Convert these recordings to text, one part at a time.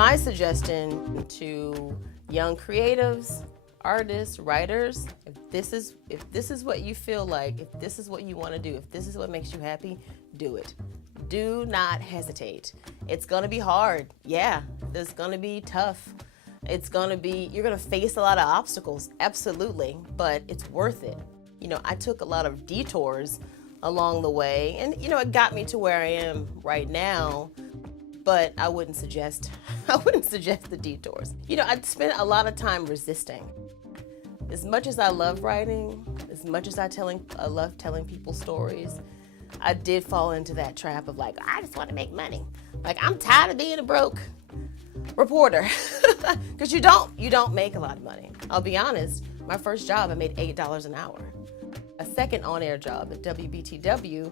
My suggestion to young creatives, artists, writers, if this is what you feel like, if this is what you want to do, if this is what makes you happy, do it. Do not hesitate. It's gonna be hard. Yeah, it's gonna be tough. You're gonna face a lot of obstacles, absolutely, but it's worth it. You know, I took a lot of detours along the way, and you know, it got me to where I am right now, but I wouldn't suggest the detours. You know, I'd spent a lot of time resisting. As much as I love writing, as much as I love telling people stories, I did fall into that trap of like, I just want to make money. Like, I'm tired of being a broke reporter. Because you don't make a lot of money. I'll be honest, my first job, I made $8 an hour. A second on-air job at WBTW,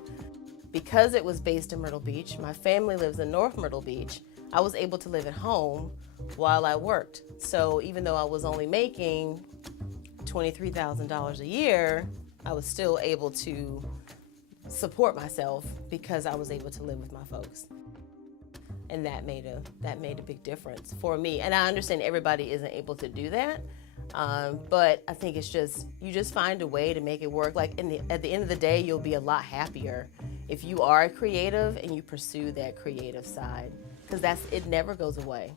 because it was based in Myrtle Beach, my family lives in North Myrtle Beach, I was able to live at home while I worked. So even though I was only making $23,000 a year, I was still able to support myself because I was able to live with my folks. And that made a big difference for me. And I understand everybody isn't able to do that, but I think it's just, you just find a way to make it work. Like at the end of the day, you'll be a lot happier if you are a creative and you pursue that creative side, because it never goes away.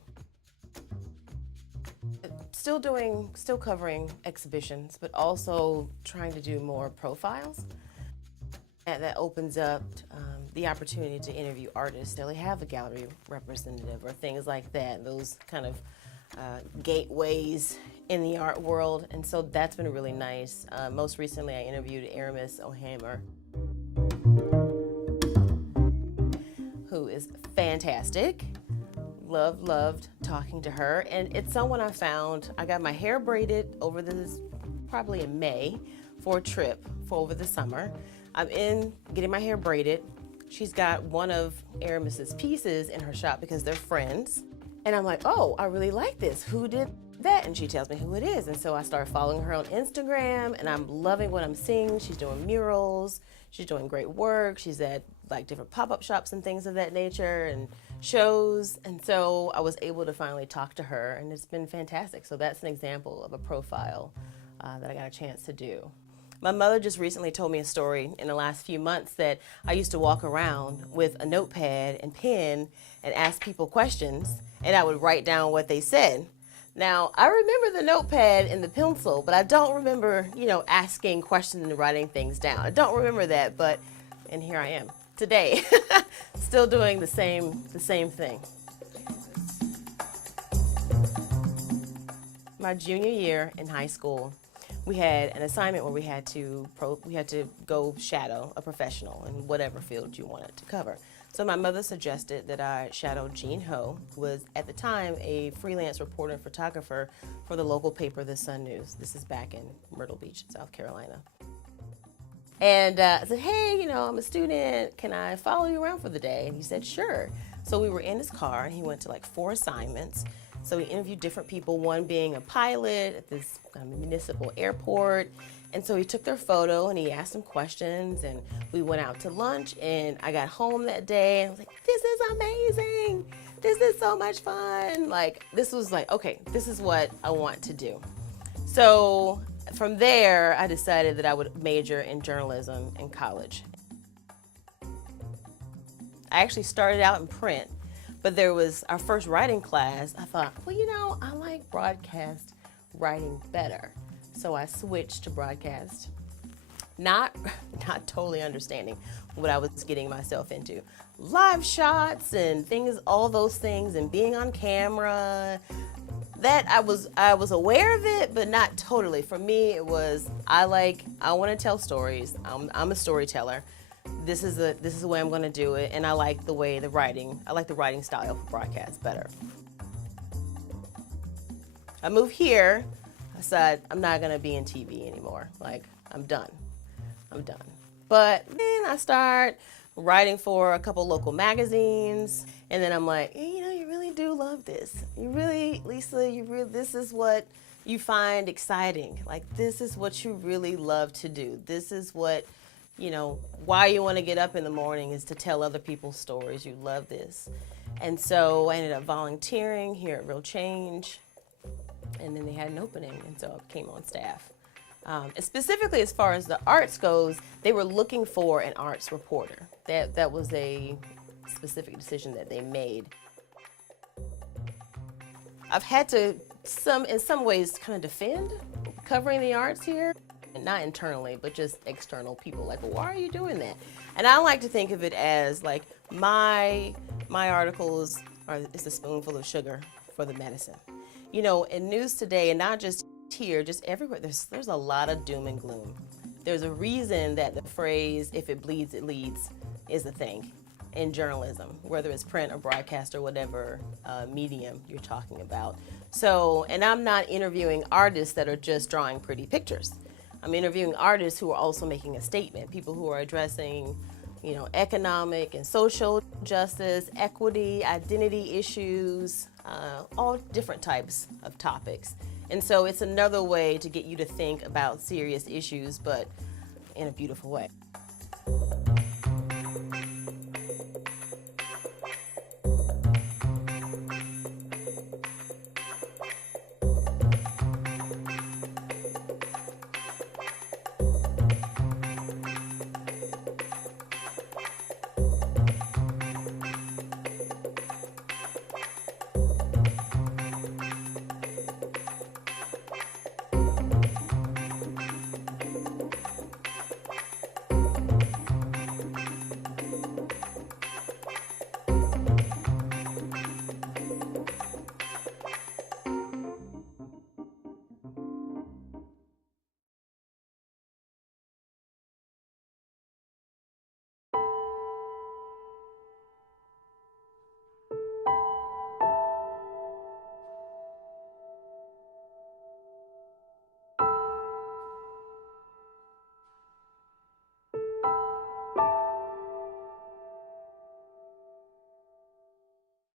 Still covering exhibitions, but also trying to do more profiles. And that opens up the opportunity to interview artists. They have a gallery representative or things like that, those kind of gateways in the art world. And so that's been really nice. Most recently, I interviewed Aramis O'Hammer, who is fantastic. Loved talking to her. And it's someone I found, I got my hair braided probably in May for a trip for over the summer. I'm in getting my hair braided. She's got one of Aramis's pieces in her shop because they're friends. And I'm like, oh, I really like this. Who did that? And she tells me who it is. And so I started following her on Instagram, and I'm loving what I'm seeing. She's doing murals. She's doing great work. She's at like different pop-up shops and things of that nature and shows. And so I was able to finally talk to her, and it's been fantastic. So that's an example of a profile that I got a chance to do. My mother just recently told me a story in the last few months that I used to walk around with a notepad and pen and ask people questions, and I would write down what they said. Now, I remember the notepad and the pencil, but I don't remember, asking questions and writing things down. I don't remember that, and here I am today, still doing the same thing. My junior year in high school, we had an assignment where we had to go shadow a professional in whatever field you wanted to cover. So my mother suggested that I shadow Jean Ho, who was at the time a freelance reporter and photographer for the local paper, The Sun News. This is back in Myrtle Beach, South Carolina. And I said, hey, I'm a student. Can I follow you around for the day? And he said, sure. So we were in his car, and he went to like 4 assignments. So we interviewed different people, one being a pilot at this municipal airport. And so he took their photo and he asked them questions, and we went out to lunch, and I got home that day and I was like, this is amazing. This is so much fun. Like, this was like, okay, this is what I want to do. So from there, I decided that I would major in journalism in college. I actually started out in print, but there was our first writing class. I thought, well, I like broadcast writing better. So I switched to broadcast, not totally understanding what I was getting myself into. Live shots and things, all those things, and being on camera. That I was aware of it, but not totally. For me, it was, I want to tell stories. I'm a storyteller. This is the way I'm going to do it, and I like the writing style for broadcast better. I moved here. I said, I'm not going to be in TV anymore. Like, I'm done. But then I start writing for a couple local magazines, and then I'm like, hey, you really do love this. You really, Lisa, this is what you find exciting. Like, this is what you really love to do. This is what, why you want to get up in the morning is to tell other people's stories. You love this. And so I ended up volunteering here at Real Change, and then they had an opening, and so I came on staff. Specifically, as far as the arts goes, they were looking for an arts reporter. That was a specific decision that they made. I've had to, in some ways, kind of defend covering the arts here. And not internally, but just external people. Like, well, why are you doing that? And I like to think of it as like my articles it's a spoonful of sugar for the medicine. You know, in news today, and not just here, just everywhere, there's a lot of doom and gloom. There's a reason that the phrase "if it bleeds, it leads" is a thing in journalism, whether it's print or broadcast or whatever medium you're talking about. So, and I'm not interviewing artists that are just drawing pretty pictures. I'm interviewing artists who are also making a statement, people who are addressing, you know, economic and social justice, equity, identity issues, all different types of topics. And so it's another way to get you to think about serious issues, but in a beautiful way.